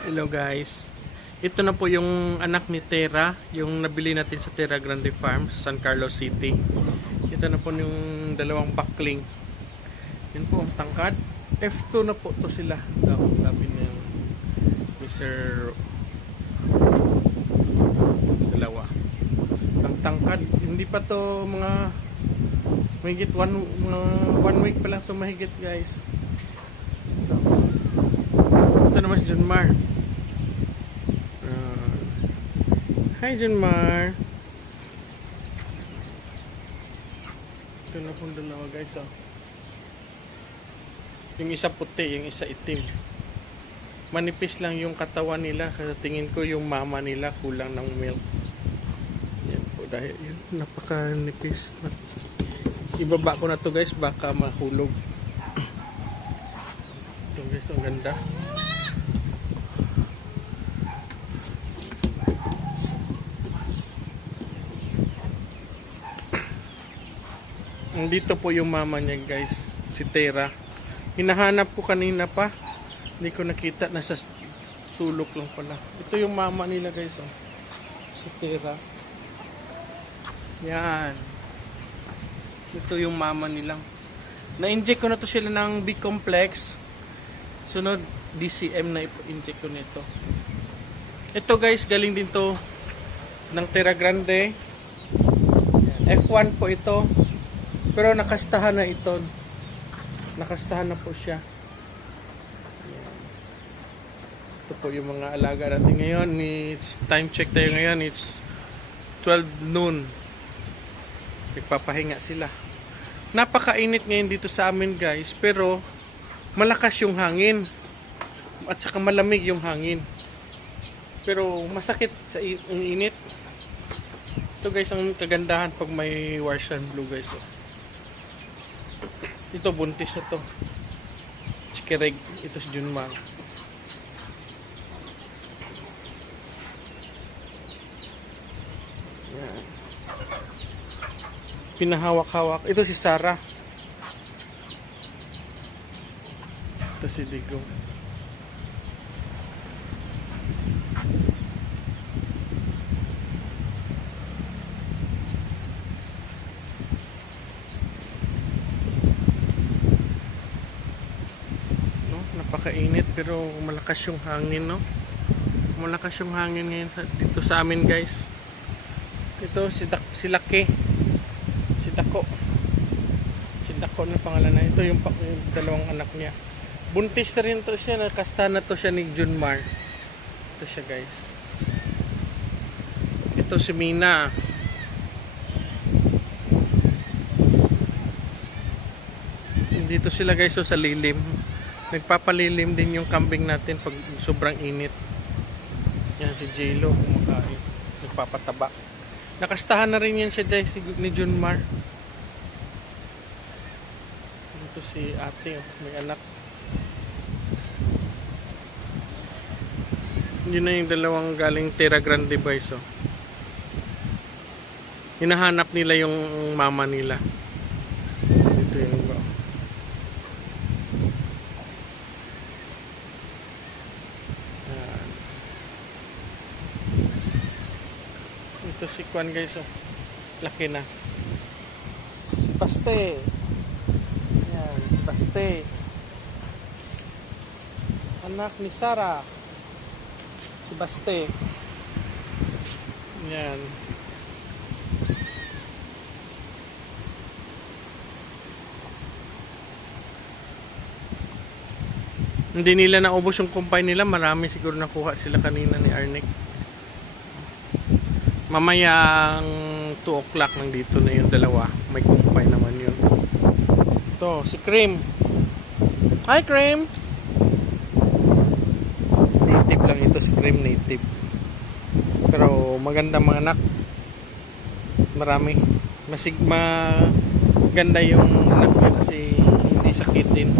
Hello guys. Ito na po yung anak ni Tera, yung nabili natin sa Terra Grande Farm sa San Carlos City. Ito na po yung dalawang buckling. Yan po ang tangkad. F2 na po to sila. Daw, sabi ni Mr. Dalawa. Ang tangkad, hindi pa to mga mahigit one week pa lang to mahigit guys. Ito naman si Junmar. Hi Junmar. Ito na pong dalawa guys. Yung isa puti, yung isa itim. Manipis lang yung katawan nila. Kasi tingin ko yung mama nila kulang ng milk. Yan po dahil yun, napakanipis. Ibaba ko na to guys, baka mahulog. Ito guys, ang ganda. Dito po yung mama niya guys, si Tera. Hinahanap ko kanina pa, hindi ko nakita, nasa sulok lang pala. Ito yung mama nila guys, si Tera. Yan. Ito yung mama nilang. Na-inject ko na to sila ng B-complex. Sunod, DCM na i-inject ko nito. Ito guys, galing din to ng Terra Grande. F1 po ito. Pero nakastahan na ito. Nakastahan na po siya. Ito po yung mga alaga natin ngayon. It's time check tayo ngayon. It's 12 noon. Nagpapahinga sila. Napakainit ngayon dito sa amin guys. Pero malakas yung hangin. At saka malamig yung hangin. Pero masakit sa init. Ito guys ang kagandahan pag may Warsan Blue guys. Ito buntis na to. Chikereg. Ito si Junmar. Yan. Pinahawak-hawak. Ito si Sarah. Ito si Digo. Napakainit pero malakas yung hangin, no? Malakas yung hangin ngayon dito sa amin guys. Ito si Laki. Si Dako. Si Dako na pangalan na. Ito yung dalawang anak niya. Buntis na rin to siya. Nakasta na to siya ni Junmar. Ito siya guys. Ito si Mina. Dito sila guys sa lilim. Nagpapalilim din yung kambing natin pag sobrang init. Yan si J-Lo kumakain. Nagpapataba. Nakastahan na rin yan siya guys ni Junmar. Ito si ate, may anak. Yun na yung dalawang galing Terra Grande boys. Hinahanap nila yung mama nila. Ito yung ito si Kwan guys, laki na. Si Baste. Yan, si Baste. Anak ni Sarah. Si Baste. Yan. Hindi nila naubos yung kumpay nila. Marami siguro nakuha sila kanina ni Arnick. Mamayang 2 o'clock nandito na yung dalawa. May kumpay naman yun. Ito, si Cream. Hi Cream! Native lang ito si Cream, native. Pero maganda mga anak. Marami. Maganda yung anak niya kasi hindi sakitin.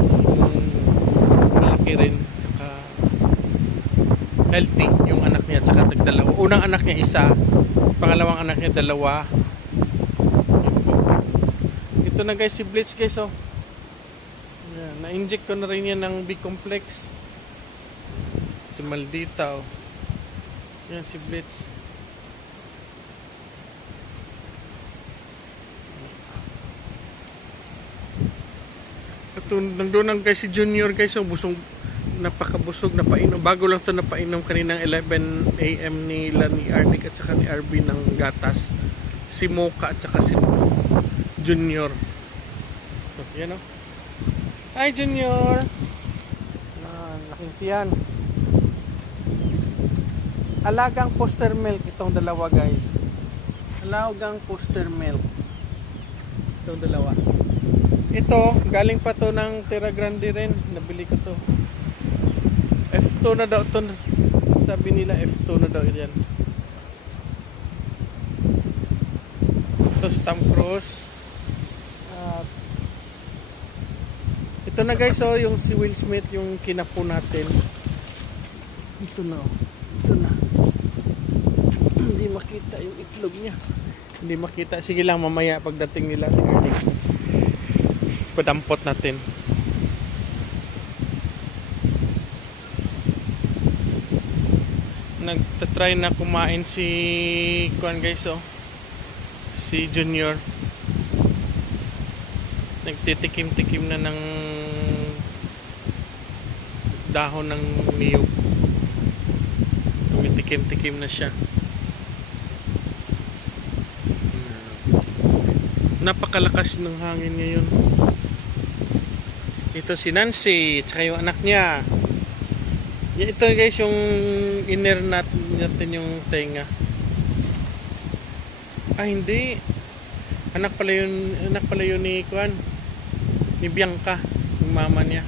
Malaki rin. Tsaka healthy yung anak niya. Tsaka tagdalawa. Unang anak niya isa. Pangalawang anak niya dalawa. Ito na guys si Blitz guys. Yan, na-inject ko na rin yan ng B-complex. Si Maldita, oh. Yan si Blitz. At nandun guys si Junior guys, so busog, napakabusog, napainom. Bago lang to napainom kaninang 11 AM nila ni Arnick at saka ni RB ng gatas. Si Mocha at saka si Junior. So, yan o. Hi Junior! Laking tiyan. Alagang poster milk itong dalawa guys. Alagang poster milk itong dalawa. Ito, galing pa to ng Terra Grande rin. Nabili ko to. F2 na daw to. Sabi nila F2 na daw yan. Ito, Stamp Cross. Ito na guys, oh, yung si Will Smith, yung kinapo natin. Ito na, oh. Ito na. Hindi makita yung itlog niya. Hindi makita. Sige lang, mamaya pagdating nila si Ernie. Padampot natin. Nagtatry na kumain si Kuan guys, oh. Si Junior. Nagtitikim-tikim na ng dahon ng niyog. Tumitikim-tikim na siya. Napakalakas ng hangin ngayon. Ito si Nancy, tsaka yung anak niya. Ito guys, yung inner natin yung tenga. Hindi. Anak pala yun ni Kuan, ni Bianca, yung mama niya.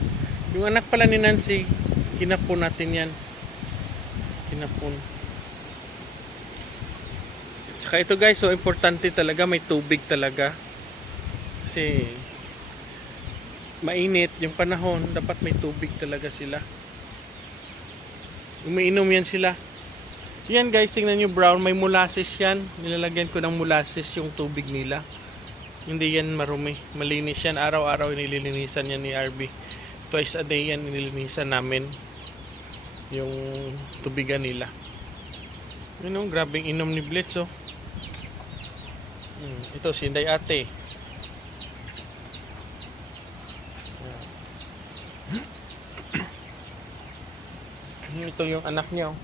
Yung anak pala ni Nancy, kinapon natin yan. Kinapon. Tsaka ito guys, so importante talaga, may tubig talaga. Kasi mainit yung panahon, dapat may tubig talaga sila. Umiinom yan sila. Yan guys, tingnan nyo brown, may molasses yan. Nilalagyan ko ng molasses yung tubig nila. Hindi yan marumi, malinis yan. Araw-araw nililinisan yan ni RB. Twice a day yan nililinisan namin yung tubigan nila. Yun, grabing inom ni Blitz, oh. Ito si Inday Ate. Ito yung anak niya, oh.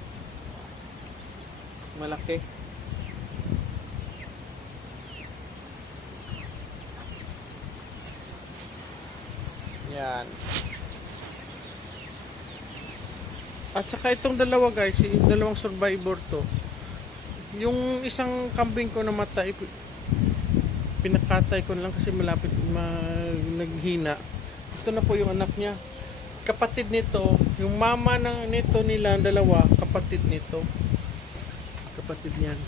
Malaki. Yan. At saka itong dalawa guys, dalawang survivor to. Yung isang kambing ko namatay, pinakatay ko lang kasi malapit naghina. Ito na po yung anak niya. Kapatid nito, yung mama nito nila, dalawa, kapatid nito. Kapatid niyan.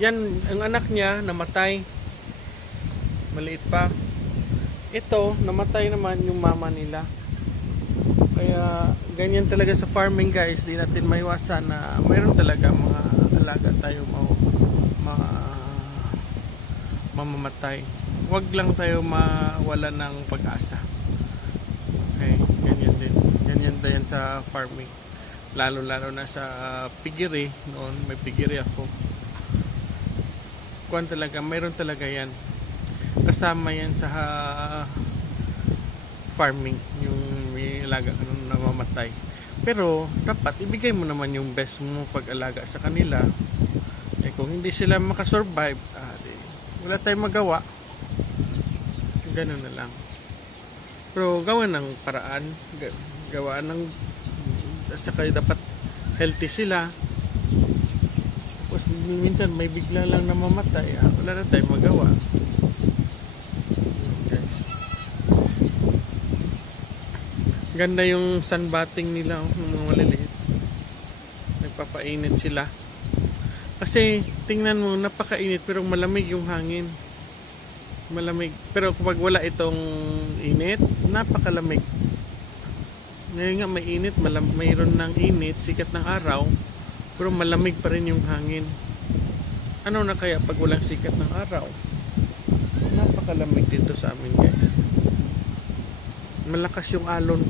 Yan, ang anak niya namatay. Maliit pa. Ito, namatay naman yung mama nila. Kaya ganyan talaga sa farming guys, di natin maiwasan na mayroon talaga mga alaga tayo mamamatay. Huwag lang tayo mawala ng pag-asa. Okay, ganyan din. Ganyan din sa farming. Lalo na sa piggery. Noon may piggery ako. Kuwan talaga, mayroon talaga yan. Kasama yan sa farming, yung may alaga ka namamatay. Pero dapat ibigay mo naman yung best mo pag-alaga sa kanila. Eh kung hindi sila makasurvive, wala tayong magawa. Ganun na lang. Pero gawan ng paraan, gawaan ng, at saka dapat healthy sila. Tapos minsan may bigla lang na mamatay, wala na tayong magawa. Ganda yung sunbathing nila, ng mga maliliit. Nagpapainit sila. Kasi tingnan mo, napakainit pero malamig yung hangin. Malamig. Pero kapag wala itong init, napakalamig. Ngayon nga may init, mayroon ng init, sikat ng araw, pero malamig pa rin yung hangin. Ano na kaya pag walang sikat ng araw? Napakalamig dito sa amin guys. Malakas yung alon.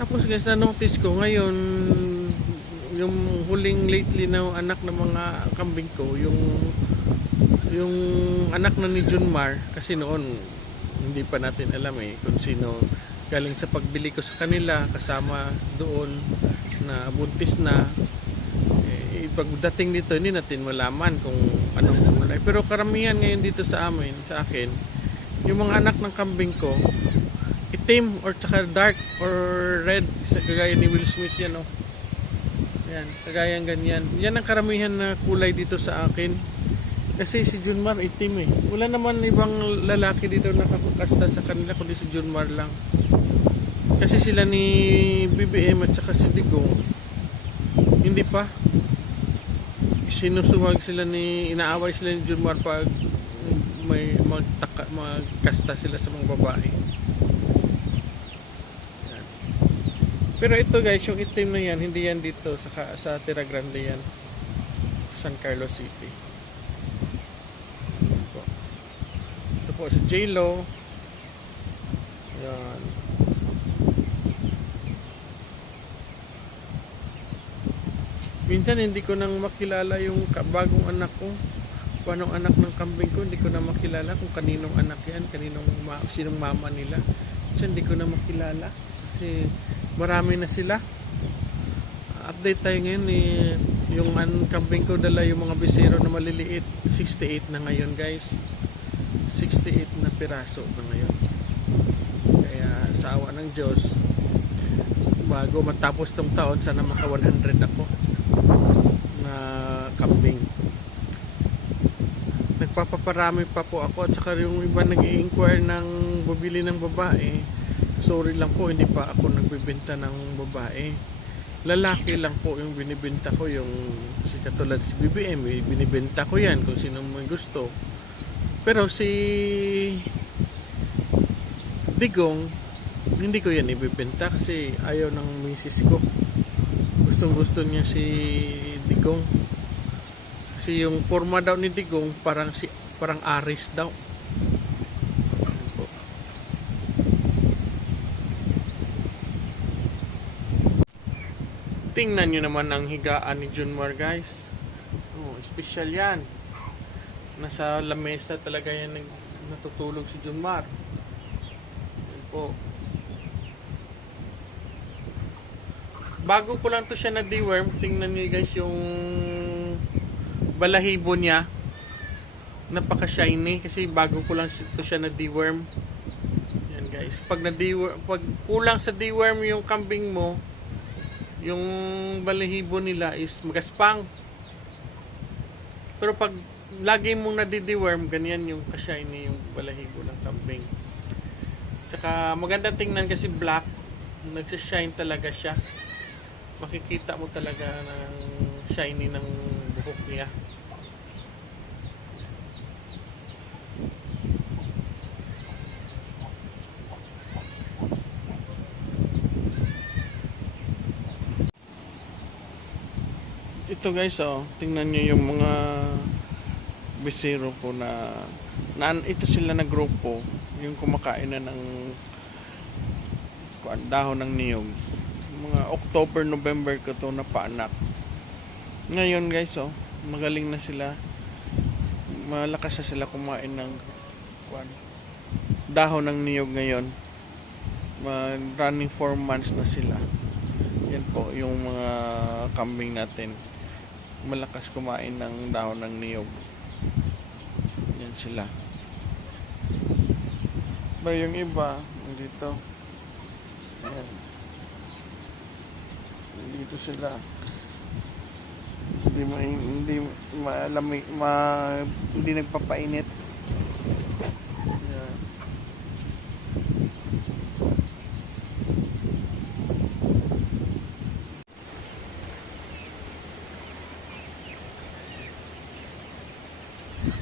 Tapos guys, na-notice ko ngayon, yung huling lately na anak ng mga kambing ko, yung anak na ni Junmar, kasi noon hindi pa natin alam kung sino galing sa pagbili ko sa kanila, kasama doon na buntis na. Pagdating dito hindi natin malaman kung anong kulay, pero karamihan ngayon dito sa akin, yung mga anak ng kambing ko itim or tsaka dark or red, kagaya ni Will Smith yan yan, kagaya ganyan. Yan ang karamihan na kulay dito sa akin. Kasi si Junmar itim wala naman ibang lalaki dito nakakasta sa kanila kundi si Junmar lang. Kasi sila ni BBM at saka si Digong hindi pa, sinusuwag sila inaaway sila ni Junmar pag may magkasta sila sa mga babae. Yan. Pero ito guys, yung itim na yan, hindi yan dito sa Tierra Grande yan, San Carlos City. Ito po si J-Lo. Yan. Minsan hindi ko nang makilala yung bagong anak ko. Anong anak ng kambing ko, hindi ko na makilala kung kaninong anak yan, sinong mama nila. Minsan hindi ko na makilala kasi marami na sila. Update tayo ngayon yung kambing ko dala yung mga bisero na maliliit. 68 na ngayon guys. 68 na piraso na ngayon. Kaya sa awa ng Diyos, bago matapos tong taon, sana maka 100 ako na kambing. Nagpapaparami pa po ako at saka yung iba nag-i-inquire ng bumili ng babae. Sorry lang po, hindi pa ako nagbibenta ng babae. Lalaki lang po yung binibenta ko, yung katulad si BBM, binibenta ko yan kung sino may gusto. Pero si Digong, hindi ko yan ibibenta kasi ayaw ng misis ko. Gustong gusto niya si Digong. Kasi yung forma daw ni Digong parang Aris daw. Tingnan nyo naman ang higaan ni Junmar guys. Special yan. Nasa lamesa talaga yan natutulog si Junmar. Yan po. Bago ko lang to siya na deworm, tingnan niyo guys yung balahibo niya. Napaka shiny kasi bago ko lang to siya na deworm. Yan guys. Pag kulang sa deworm yung kambing mo, yung balahibo nila is magaspang. Pero pag lagi mong nadi-deworm, ganyan yung ka-shiny yung balahibo ng kambing. Tsaka maganda tingnan kasi black, nagsa-shine talaga siya. Makikita mo talaga ng shiny ng buhok niya. Ito guys, tingnan niyo yung mga bisero ko na ito sila na grupo, yung kumakain na ng dahon ng niyog. Mga October, November ko to napaanak. Ngayon guys, magaling na sila. Malakas na sila kumain ng dahon ng niyog ngayon. Running 4 months na sila. Yan po yung mga kambing natin. Malakas kumain ng dahon ng niyog. Yan sila. Pero yung iba, dito. Ayan. Dito sila. Hindi nagpapainit. Ayan.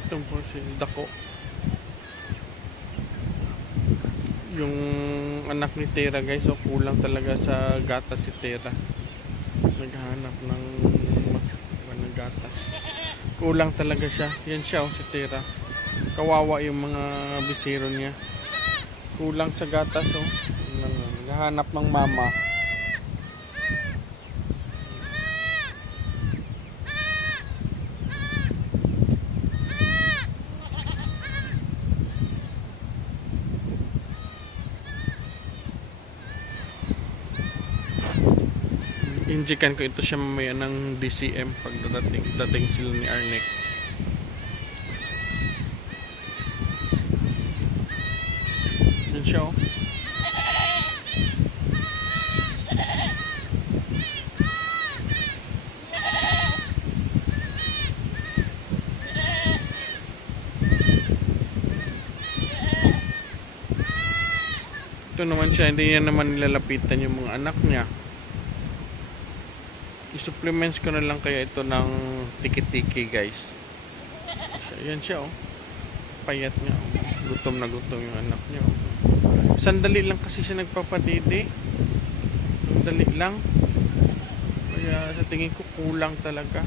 Itong po si Dako. Yung anak ni Tera guys, kulang talaga sa gatas si Tera. Naghahanap ng gatas. Kulang talaga siya. Yan siya si Tera. Kawawa yung mga bisiro niya. Kulang sa gatas Naghahanap ng mama. Injikan ko ito siya mamaya ng DCM pag dating sila ni Arnek. Yan siya oh. Ito naman siya, hindi niya naman nilalapitan yung mga anak niya. I-supplements ko na lang kaya ito ng tiki-tiki guys. Yan siya oh. Payat niya oh. Gutom na gutom yung anak niya oh. Sandali lang kasi siya nagpapadede. Sandali lang. Kaya sa tingin ko kulang talaga.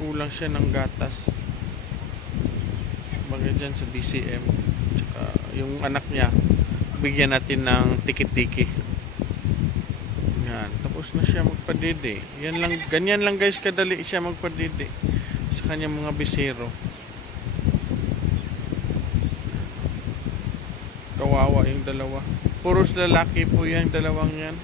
Kulang siya ng gatas. Bagay dyan sa DCM. Tsaka yung anak niya bigyan natin ng tiki-tiki. Yan. Tapos na siya magpadede. Yan lang, ganyan lang guys kadali siya magpadede sa kanyang mga bisero. Kawawa yung dalawa. Puros lalaki po yan, dalawang yan.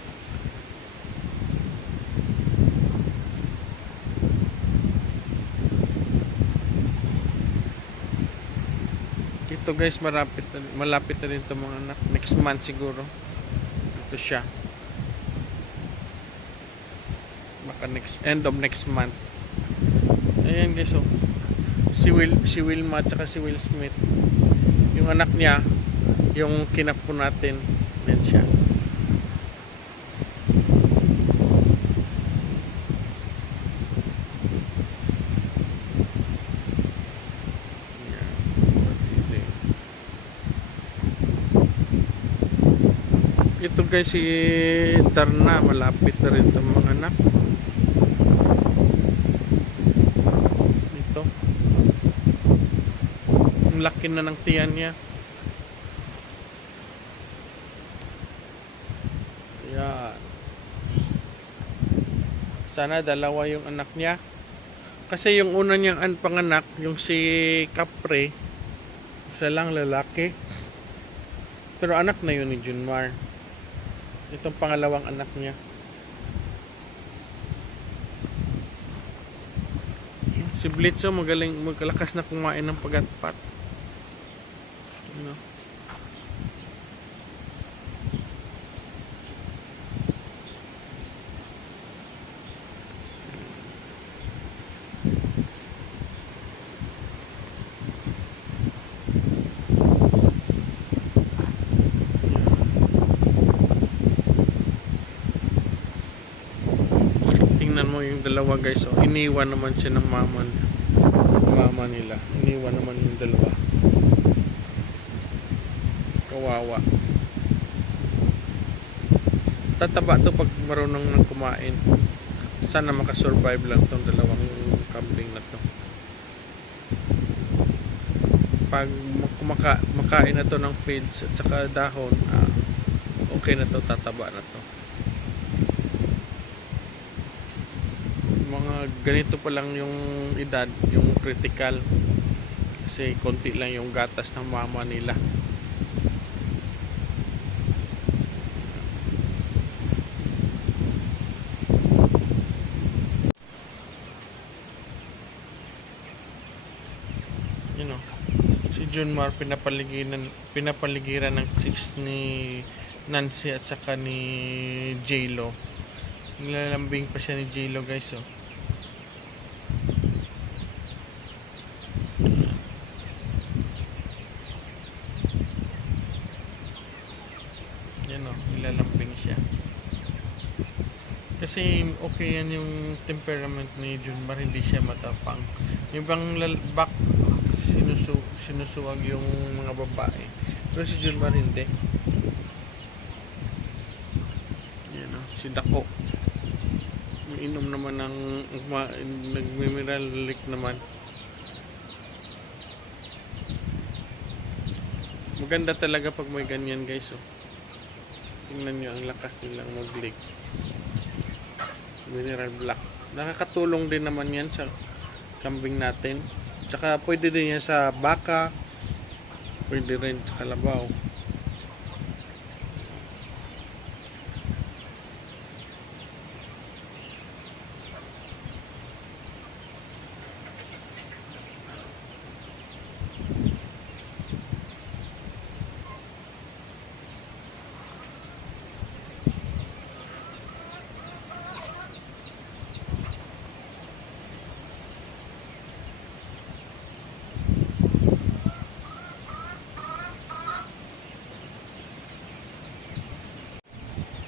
Ito guys, malapit na rin ito mga anak. Next month siguro. Ito siya. Baka end of next month. Ayan guys oh. Si Wilma at saka si Will Smith. Yung anak niya, yung kinapo natin. Yan siya. Ito guys si Darna, malapit na rin itong mga anak. Ito. Ang laki na ng tiyan niya. Yan. Sana dalawa yung anak niya. Kasi yung una niyang panganak, yung si Capre, isa lang lalaki. Pero anak na yun ni Junmar. Itong pangalawang anak niya. Si Blitzo magaling, maglakas na kumain ng pagatpat. Ano? Mo yung dalawa guys oh, iniwan naman siya ng mama nila, iniwan naman yung dalawa, kawawa. Tataba to pag marunong nang kumain. Sana makasurvive lang tong dalawang kambing na to. Pag makain na to ng feeds at saka dahon, okay na to, tataba na to. Mga ganito pa lang yung edad, yung critical, kasi konti lang yung gatas ng mama nila. You know, si Junmar pinapaligiran ng sis ni Nancy at saka ni J-Lo. Nilalambing pa siya ni J-Lo guys oh. Yan o, nilalambing siya. Kasi okay yan yung temperament ni Junmar, hindi siya matapang. Yung bang lalbak, sinusuwag yung mga babae. Pero si Junmar hindi. Yan o, si Dako. Inom naman ng nagmineralic naman. Maganda talaga pag may ganyan guys oh. Tingnan nyo ang lakas nilang mag-lick. Mineral black. Nakakatulong din naman yan sa kambing natin. Tsaka pwede din yan sa baka. Pwede rin sa kalabaw.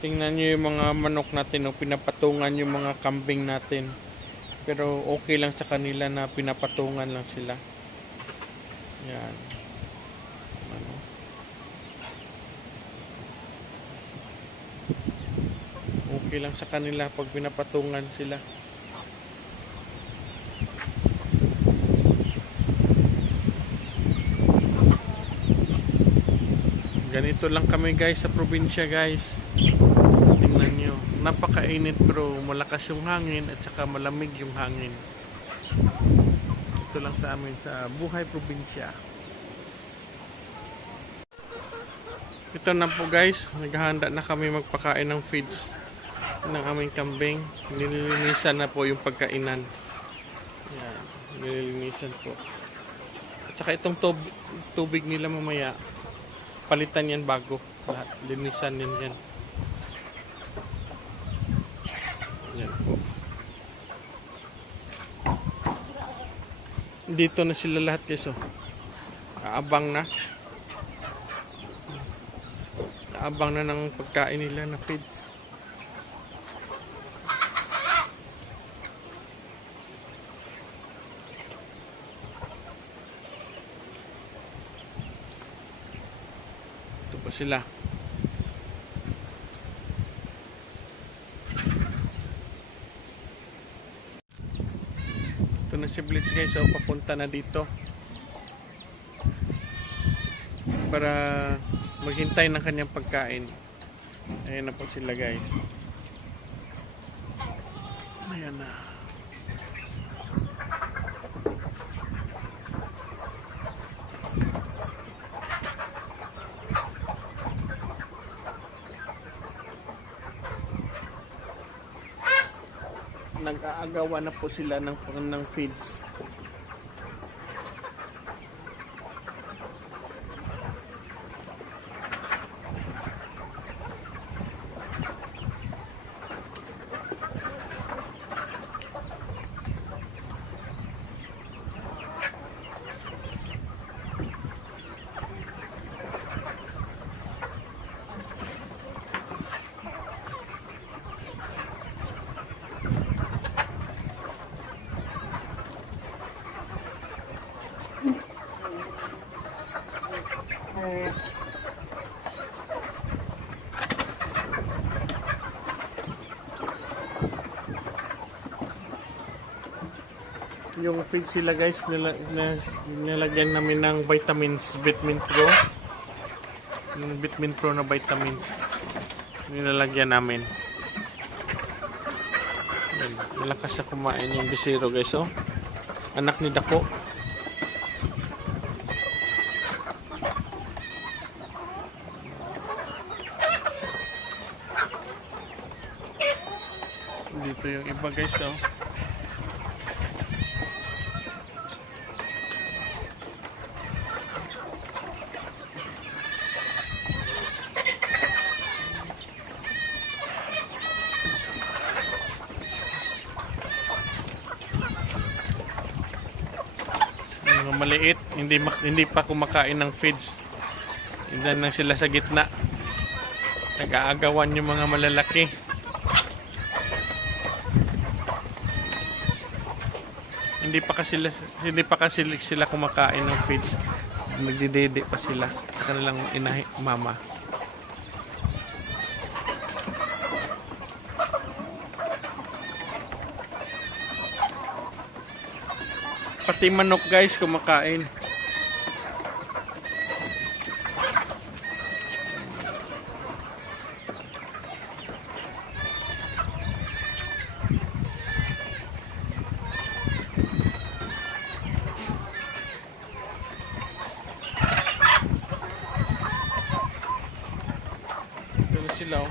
Tingnan nyo yung mga manok natin, oh, pinapatungan yung mga kambing natin. Pero okay lang sa kanila na pinapatungan lang sila. Yan. Ano? Okay lang sa kanila pag pinapatungan sila. Ganito lang kami guys sa probinsya guys. Tingnan nyo. Napakainit pero malakas yung hangin at saka malamig yung hangin. Ito lang sa amin sa buhay probinsya. Ito na po guys. Naghahanda na kami magpakain ng feeds ng aming kambing. Nililinisan na po yung pagkainan. Yan. Nililinisan po. At saka itong tubig nila mamaya, palitan yan bago. Lahat. Linisan din yan. Yan po. Dito na sila lahat guys. Oh. Aabang na. Aabang na ng pagkain nila na feeds. Ito pa sila. Ito na si Blitz guys. So papunta na dito para maghintay ng kanyang pagkain. Ayan na po sila guys. Ayan na. Nag-aagawan na po sila ng feeds. Yung feed sila guys, nilagyan namin ng vitamins, Vitamin Pro. Yung Vitamin Pro na vitamins nilalagyan namin. Yan, malakas na kumain yung bisiro guys. Oh. Anak ni Dako. Dito yung iba guys. Oh. Mga maliit, hindi pa kumakain ng feeds. Indan lang sila sa gitna. Nag-aagawan yung mga malalaki. Hindi pa kasi sila kumakain ng feeds. Nagdidede pa sila sa kanilang inahi, mama. Pati manok guys kumakain. Ito na sila oh.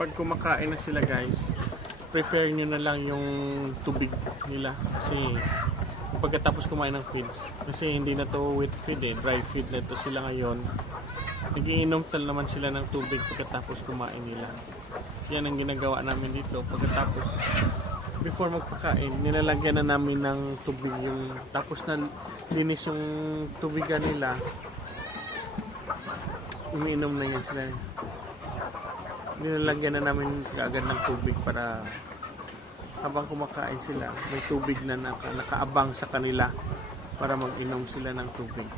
pag kumakain na sila guys, prepare nyo na lang yung tubig nila kasi pagkatapos kumain ng feeds, kasi hindi na to wet feed dry feed na to sila ngayon. Nagiinom naman sila ng tubig pagkatapos kumain nila. Yan ang ginagawa namin dito. Pagkatapos, before magpakain, nilalagyan na namin ng tubig yung, tapos na linis yung tubigan nila, umiinom na yan sila. Nilalagyan na namin kaagad ng tubig para habang kumakain sila, may tubig na nakaabang sa kanila para mag-inom sila ng tubig.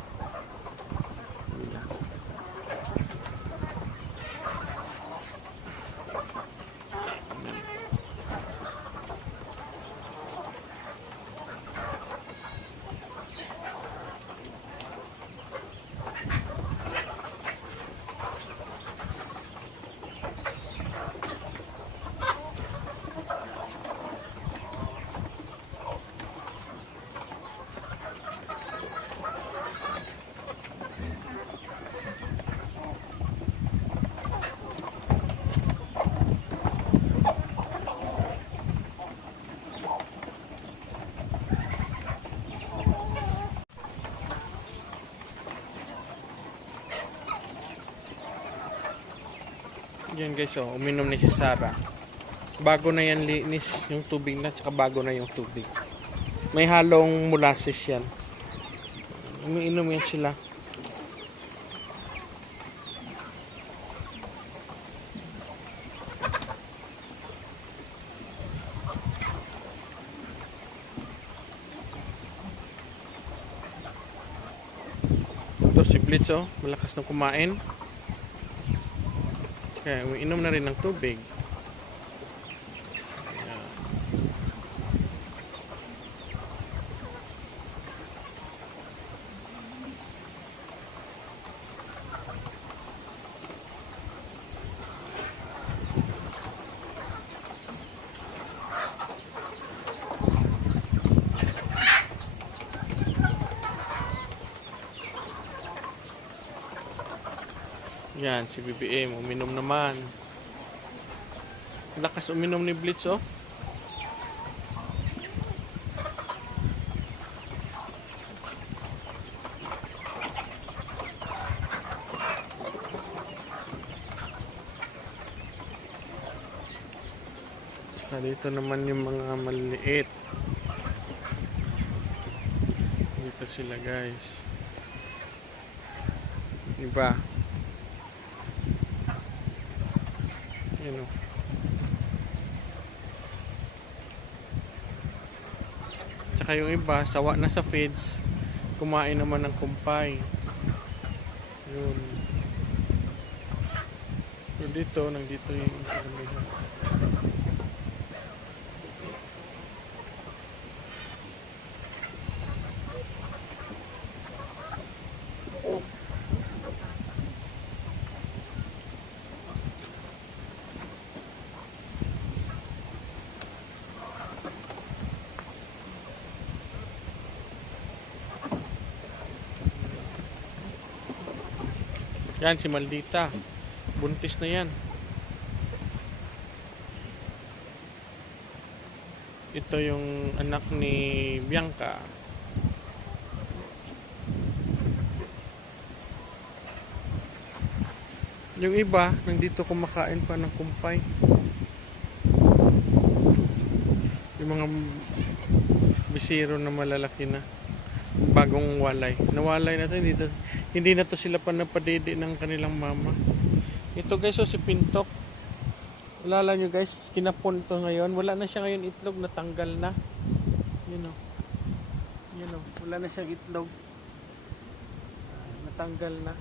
Yan guys, oh, uminom na si Sarah. Bago na yan linis yung tubig na, tsaka bago na yung tubig. May halong molasses yan. Umiinom yan sila. Ito si Blitz, oh, malakas na kumain. Kaya umiinom na rin ng tubig. Yan, si BBM, uminom naman. Lakas uminom ni Blitz, oh. Saka dito naman yung mga maliliit. Dito sila, guys. Diba? Yun, oh. Tsaka yung iba, sawa na sa feeds, kumain naman ng kumpay. Yun. So dito, nandito yung karamihan. Yan si Maldita. Buntis na yan. Ito yung anak ni Bianca. Yung iba, nandito kumakain pa ng kumpay. Yung mga bisiro na malalaki na. Bagong walay. Nawalay na ito. Hindi na to sila pa napadede ng kanilang mama. Ito guys, so si Pintok. Alala nyo guys, kinapon to ngayon. Wala na siya ngayon itlog, natanggal na. Yun o. Yun o. Wala na siyang itlog. Natanggal na.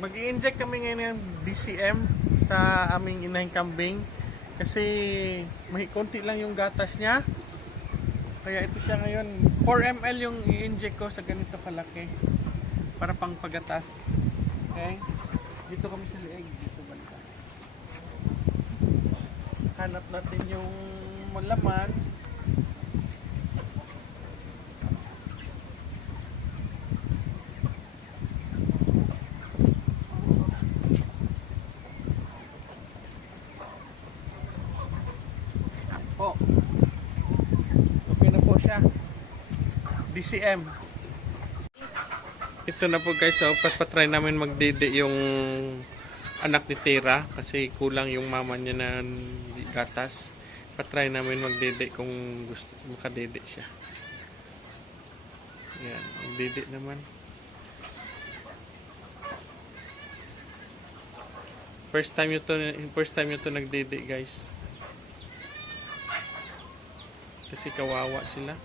Mag-i-inject kami ngayon ng DCM sa aming inahing kambing. Kasi may konti lang yung gatas niya. Kaya ito siya ngayon, 4 ml yung i-inject ko sa ganito kalaki para pang pagatas. Okay? Dito kami sa lieg, dito banda. Hanap natin yung malaman. DCM. Ito na po guys, so patry namin magdede yung anak ni Tera kasi kulang yung mama niya na gatas. Patry namin magdede kung gusto makadede siya. Yan, magdede naman. First time ito nagdede guys. Kasi kawawa sila.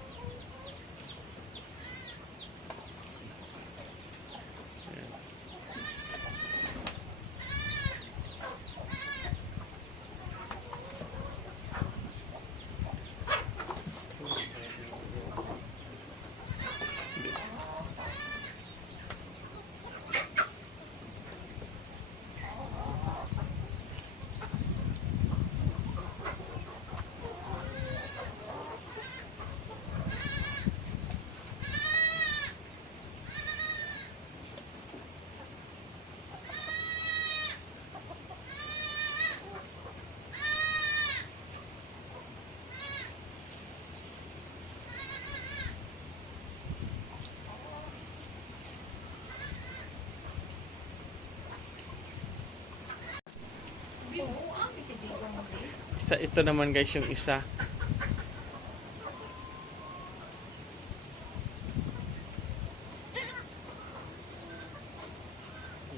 Ito naman guys yung isa.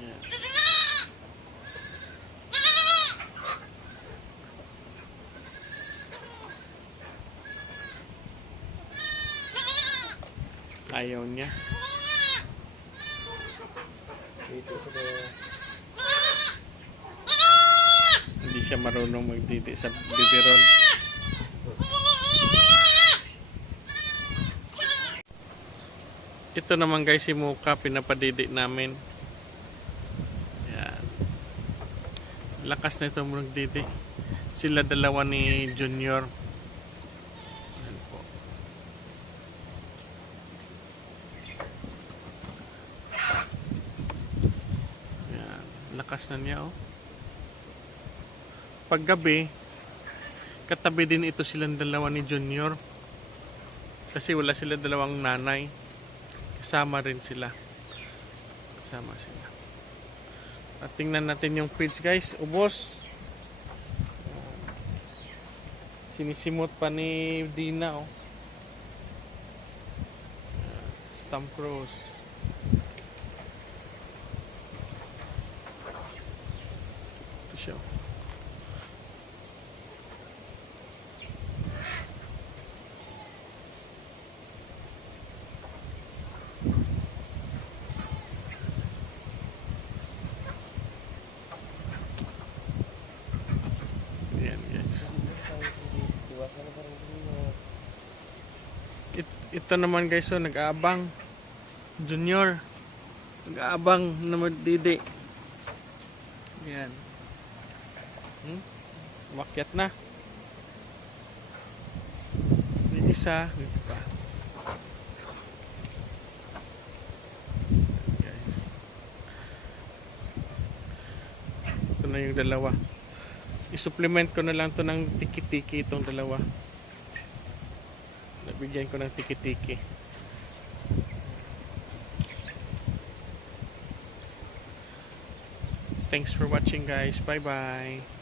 Yan. Ayaw niya. Hindi siya marunong magdidi sa biberon. Ito naman guys si Muka, pinapadidi namin. Yan. Lakas na ito magdidi. Sila dalawa ni Junior. Yan po. Yan. Lakas na niya oh. Paggabi, katabi din ito silang dalawa ni Junior. Kasi wala sila dalawang nanay. Kasama rin sila. Kasama sila. At tingnan natin yung feeds guys. Ubos. Sinisimot pa ni Dina oh. Stamp cross. Ito siya. Ito naman guys, so nag-aabang Junior, nag-aabang na magdidi. Yan. Makyat na. Yung isa dito pa. Guys. Ito na yung dalawa. I-supplement ko na lang to ng tiki-tiki itong dalawa. Nabigyan ko ng tiki-tiki. Thanks for watching guys. Bye bye.